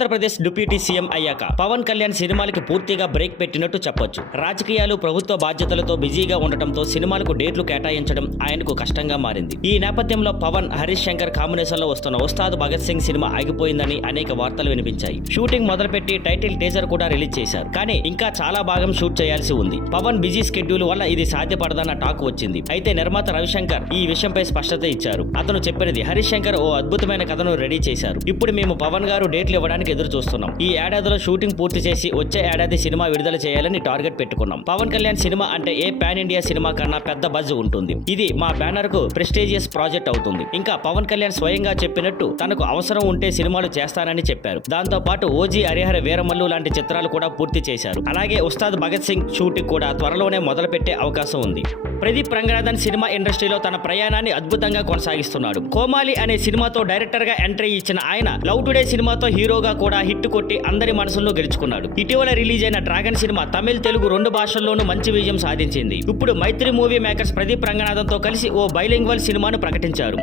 Andhra Pradesh deputy CM అయ్యాక పవన్ కళ్యాణ్ సినిమాలకి పూర్తిగా బ్రేక్ పెట్టినట్టు చెప్పొచ్చు. రాజకీయాలు, ప్రభుత్వ బాధ్యతలతో బిజీగా ఉండటంతో సినిమాలకు డేట్లు కేటాయించడం ఆయనకు కష్టంగా మారింది. ఈ నేపథ్యంలో పవన్, హరీష్ శంకర్ కాంబినేషన్ లో వస్తున్న ఉస్తాద్ భగత్ సింగ్ సినిమా ఆగిపోయిందని అనేక వార్తలు వినిపించాయి. షూటింగ్ మొదలుపెట్టి టైటిల్ టీజర్ కూడా రిలీజ్ చేశారు. కానీ ఇంకా చాలా భాగం షూట్ చేయాల్సి ఉంది. పవన్ బిజీ స్కెడ్యూల్ వల్ల ఇది సాధ్యపడదన్న టాక్ వచ్చింది. అయితే నిర్మాత రవిశంకర్ ఈ విషయంపై స్పష్టత ఇచ్చారు. అతను చెప్పినది, హరీష్ శంకర్ ఓ అద్భుతమైన కథను రెడీ చేశారు. ఇప్పుడు మేము పవన్ గారు డేట్లు ఇవ్వడానికి ఎదురు చూస్తున్నాం. ఈ ఏడాదిలో షూటింగ్ పూర్తి చేసి వచ్చే ఏడాది సినిమా విడుదల చేయాలని టార్గెట్ పెట్టుకున్నాం. పవన్ కళ్యాణ్ సినిమా అంటే ఏ పాన్ ఇండియా సినిమా కన్నా పెద్ద బజ్ ఉంటుంది. ఇది మా బ్యానర్ కు ప్రెస్టీజియస్ ప్రాజెక్ట్ అవుతుంది. ఇంకా పవన్ కళ్యాణ్ స్వయంగా చెప్పినట్టు తనకు అవసరం ఉంటే సినిమాలు చేస్తానని చెప్పారు. దాంతో పాటు ఓజీ, హరిహర వీరమల్లు లాంటి చిత్రాలు కూడా పూర్తి చేశారు. అలాగే ఉస్తాద్ భగత్ సింగ్ షూటింగ్ కూడా త్వరలోనే మొదలుపెట్టే అవకాశం ఉంది. ప్రదీప్ రంగనాథన్ సినిమా ఇండస్ట్రీలో తన ప్రయాణాన్ని అద్భుతంగా కొనసాగిస్తున్నాడు. కోమాలి అనే సినిమాతో డైరెక్టర్ గా ఎంట్రీ ఇచ్చిన ఆయన లవ్ టుడే సినిమాతో హీరోగా కూడా హిట్ కొట్టి అందరి మనసుల్లో గెలుచుకున్నాడు. ఇటీవల రిలీజ్ అయిన డ్రాగన్ సినిమా తమిళ, తెలుగు రెండు భాషల్లోనూ మంచి విజయం సాధించింది. ఇప్పుడు మైత్రి మూవీ మేకర్స్ ప్రదీప్ రంగనాథన్ తో కలిసి ఓ బైలింగ్వల్ సినిమాను ప్రకటించారు.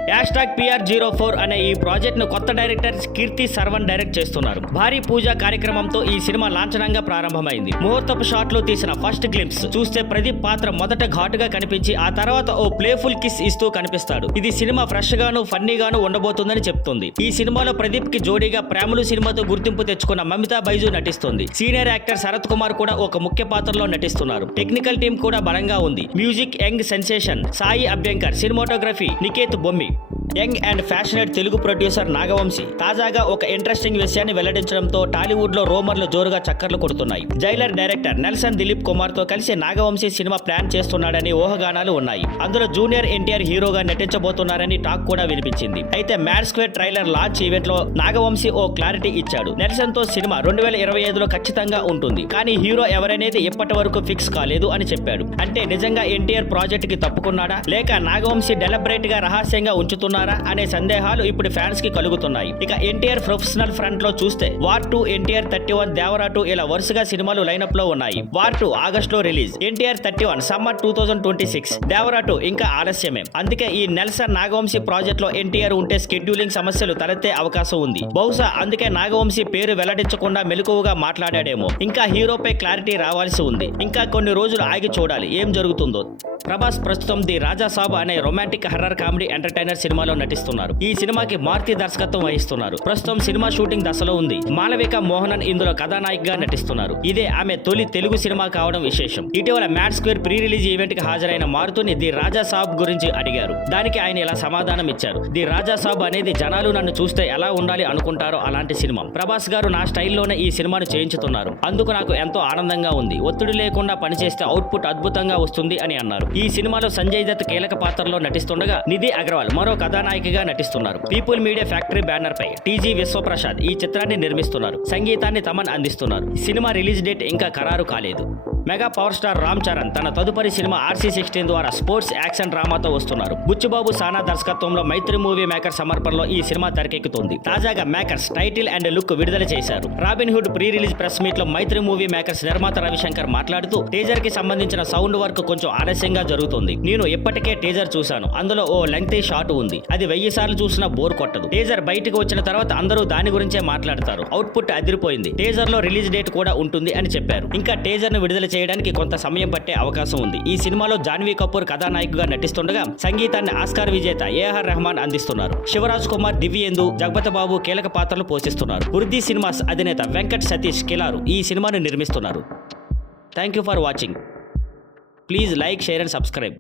#PR04 అనే ఈ ప్రాజెక్ట్ ను కొత్త డైరెక్టర్ కీర్తి సర్వన్ డైరెక్ట్ చేస్తున్నారు. భారీ పూజా కార్యక్రమంతో ఈ సినిమా లాంఛనంగా ప్రారంభమైంది. ముహూర్తపు షాట్ లో తీసిన ఫస్ట్ గ్లింప్స్ చూస్తే ప్రదీప్ పాత్ర మొదట ఘాటుగా కనిపించి ఆ తర్వాత ఓ ప్లేఫుల్ కిస్ ఇస్తూ కనిపిస్తాడు. ఇది సినిమా ఫ్రెష్ గాను, ఫన్నీగాను ఉండబోతుందని చెప్తుంది. ఈ సినిమాలో ప్రదీప్ కి జోడీగా ప్రేమలు సినిమాతో గుర్తింపు తెచ్చుకున్న మమితా బైజు నటిస్తుంది. సీనియర్ యాక్టర్ శరత్ కుమార్ కూడా ఒక ముఖ్య పాత్రలో నటిస్తున్నారు. టెక్నికల్ టీం కూడా బలంగా ఉంది. Music young sensation Sai Abhyankar, cinematography Niketh Bommi, young and passionate Telugu producer Nagavamsi తాజాగా ఒక ఇంట్రెస్టింగ్ విషయాన్ని వెల్లడించడంతో టాలీవుడ్ లో రోమర్లు జోరుగా చక్కర్లు కొడుతున్నాయి. Jailer director Nelson Dilip Kumar తో కలిసి నాగవంశీ సినిమా ప్లాన్ చేస్తున్నాడని ఊహాగానాలు ఉన్నాయి. అందులో జూనియర్ ఎన్టీఆర్ హీరోగా నటించబోతున్నారని టాక్ కూడా వినిపించింది. అయితే mad square trailer launch event లో నాగవంశీ ఓ క్లారిటీ ఇచ్చాడు. నెల్సన్ తో సినిమా 2025లో ఖచ్చితంగా ఉంటుంది. కానీ హీరో ఎవరనేది ఇప్పటి వరకు ఫిక్స్ కాలేదు అని చెప్పాడు. అంటే నిజంగా ఎన్టీఆర్ ప్రాజెక్ట్ కి తప్పుకున్నాడా, లేక నాగవంశీ డెలిబరేట్ గా రహస్యంగా ఉంచుతున్నారా అనే సందేహాలు ఇప్పుడు ఫ్యాన్స్ కి కలుగుతున్నాయి. ఇక ఎన్టీఆర్ ప్రొఫెషనల్ ఫ్రంట్ లో చూస్తే వార్ 2, ఎన్టీఆర్ 31, దేవరా 2 ఇలా వరుసగా సినిమాలు లైనప్ లో ఉన్నాయి. వార్ 2 ఆగస్ట్ లో రిలీజ్, ఎన్టీఆర్ 31 సమ్మర్ 2026, దేవరా 2 ఇంకా ఆలస్యమే. అందుకే ఈ నెల్సన్ నాగవంశీ ప్రాజెక్ట్ లో ఎన్టీఆర్ ఉంటే స్కెడ్యూలింగ్ సమస్యలు తలెత్తే అవకాశం ఉంది. బహుశా అందుకే నాగవంశీ పేరు వెల్లడించకుండా మెలకువగా మాట్లాడాడేమో. ఇంకా హీరోపై క్లారిటీ రావాల్సి ఉంది. ఇంకా కొన్ని రోజులు ఆగి చూడాలి ఏం జరుగుతుందో. ప్రభాస్ ప్రస్తుతం ది రాజా సాబ్ అనే రొమాంటిక్ హర్రర్ కామెడీ ఎంటర్టైనర్ సినిమాలో నటిస్తున్నారు. ఈ సినిమాకి మారుతి దర్శకత్వం వహిస్తున్నారు. ప్రస్తుతం సినిమా షూటింగ్ దశలో ఉంది. మాలవిక మోహనన్ ఇందులో కథానాయిక గా నటిస్తున్నారు. ఇదే ఆమె తొలి తెలుగు సినిమా కావడం విశేషం. ఇటీవల mad square pre release event కి హాజరైన మారుతిని ది రాజా సాబ్ గురించి అడిగారు. దానికి ఆయన ఇలా సమాధానం ఇచ్చారు. ది రాజా సాబ్ అనేది జనాలు నన్ను చూస్తే ఎలా ఉండాలి అనుకుంటారో అలాంటి సినిమా. ప్రభాస్ గారు నా స్టైల్లోనే ఈ సినిమాను చేయించుతున్నారు. అందుకు నాకు ఎంతో ఆనందంగా ఉంది. ఒత్తిడి లేకుండా పనిచేస్తే అవుట్పుట్ అద్భుతంగా వస్తుంది అని అన్నారు. ఈ సినిమాలో సంజయ్ దత్ కీలక పాత్రలో నటిస్తుండగా నిధి అగర్వాల్ మరో కథానాయికగా నటిస్తున్నారు. పీపుల్ మీడియా ఫ్యాక్టరీ బ్యానర్ పై టీజీ విశ్వప్రసాద్ ఈ చిత్రాన్ని నిర్మిస్తున్నారు. సంగీతాన్ని తమన్ అందిస్తున్నారు. సినిమా రిలీజ్ డేట్ ఇంకా ఖరారు కాలేదు. Mega power star Ram Charan తన తదుపరి సినిమా RC16 ద్వారా స్పోర్ట్స్ యాక్షన్ డ్రామాతో వస్తున్నారు. బుచ్చిబాబు సానా దర్శకత్వంలో మైత్రి మూవీ మేకర్ సమర్పణలో ఈ సినిమా తెరకెక్కుతుంది. తాజాగా మేకర్స్ టైటిల్ అండ్ లుక్ విడుదల చేశారు. Robin hood pre release press meet లో మైత్రి మూవీ మేకర్స్ నిర్మాత రవిశంకర్ మాట్లాడుతూ టీజర్ కి సంబంధించిన సౌండ్ వర్క్ కొంచెం ఆలస్యంగా జరుగుతుంది. నేను ఇప్పటికే టీజర్ చూశాను. అందులో ఓ లెంగ్తీ షాట్ ఉంది. అది 1000 సార్లు చూసినా బోర్ కొట్టదు. టీజర్ బయటకు వచ్చిన తర్వాత అందరూ దాని గురించే మాట్లాడతారు. అవుట్పుట్ అదిరిపోయింది. టీజర్ లో రిలీజ్ డేట్ కూడా ఉంటుంది అని చెప్పారు. ఇంకా టీజర్ ను విడుదల చేయడానికి కొంత సమయం పట్టే అవకాశం ఉంది. ఈ సినిమాలో జాన్వీ కపూర్ కథానాయికగా నటిస్తుండగా సంగీతాన్ని ఆస్కార్ విజేత AR రెహమాన్ అందిస్తున్నారు. శివరాజ్ కుమార్, దివ్యేందు, జగపతి బాబు కీలక పాత్రలు పోషిస్తున్నారు. వృద్ధి సినిమాస్ అధినేత వెంకట్ సతీష్ కిలారు ఈ సినిమాను నిర్మిస్తున్నారు. Thank you for watching. Please like, share and subscribe.